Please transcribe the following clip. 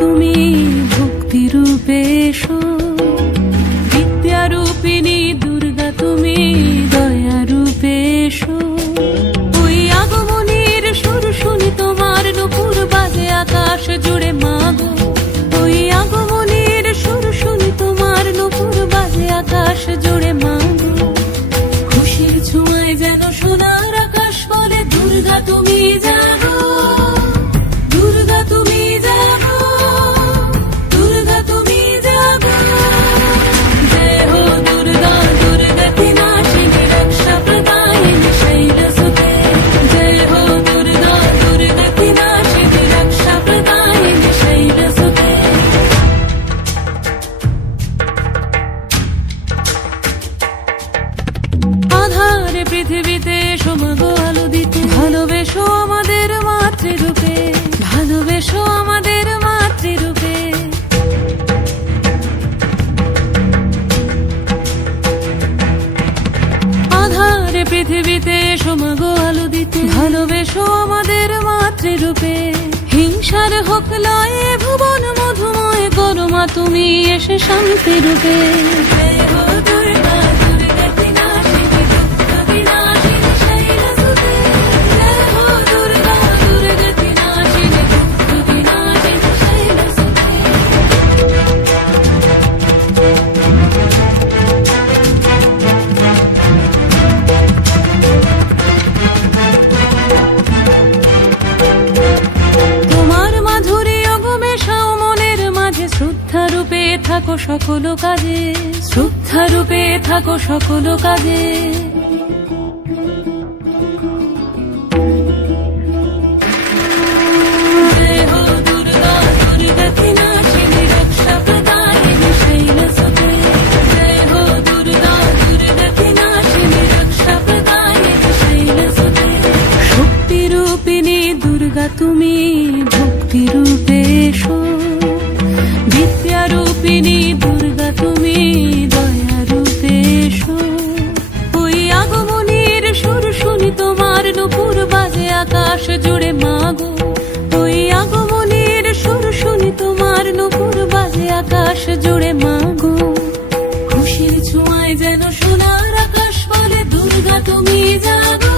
তুমি ভক্তি রূপে এসো, বিদ্যা রূপিণী দুর্গা তুমি দয়া রূপে এসো। ওই আগমনীর সুর শুনি তোমার নুপুর বাজে আকাশ জুড়ে মাগো, ওই আগমনীর সুর শুনি তোমার নুপুর বাজে আকাশ জুড়ে মাগো। খুশির ছোঁয়ায় যেন সোনার আকাশ বলে দুর্গা তুমি জাগো, দুর্গা তুমি জাগো, দুর্গা তুমি জাগো। জয় হো দুর্গা দুর্গতি নাশিনী রক্ষা প্রদায়িনী শৈলসুতে, জয় হো দুর্গা দুর্গতি নাশিনী রক্ষা প্রদায়িনী শৈলসুতে। আধারে পৃথিবীতে এসো মাগো আলো দিতে, ভালোবেসো আমাদের মাতৃরূপে, ভালোবেসো আমাদের মাতৃরূপে। আধারে পৃথিবীতে এসো মাগো আলো দিতে, ভালোবেসো আমাদের মাতৃরূপে। হিংসার হোক লয়ে ভুবন মধুময় করো মা তুমি এসে শান্তি রূপে। জয় হো দুর্গা দুর্গতি নাশিনী দুঃখ বিনাশিনী শৈলসুতে, জয় হো দুর্গা দুর্গতি নাশিনী দুঃখ বিনাশিনী শৈলসুতে। তোমার মাধুরী অগমেশাও মনের মাঝে, শ্রদ্ধা রূপে থাকো সকল কাজে, শ্রদ্ধা রূপে থাকো সকল কাজে। জয় হো দুর্গা দুর্গতি নাশিনী রক্ষা প্রদায়িনী শৈলসুতে, জয় হো দুর্গা দুর্গতি নাশিনী রক্ষা প্রদায়িনী শৈলসুতে। শক্তি রূপিণী দুর্গা তুমি ভক্তি রূপে এসো, বিদ্যা রূপিণী দুর্গা তুমি দয়া রূপে এসো। ওই আগমনীর সুর শুনি তোমার নুপুর বাজে আকাশ জুড়ে মাগো, ওই আগমনীর সুর শুনি তোমার নুপুর বাজে আকাশ জুড়ে মাগো। খুশির ছোঁয়ায় যেন সোনার আকাশ বলে দুর্গা তুমি জাগো।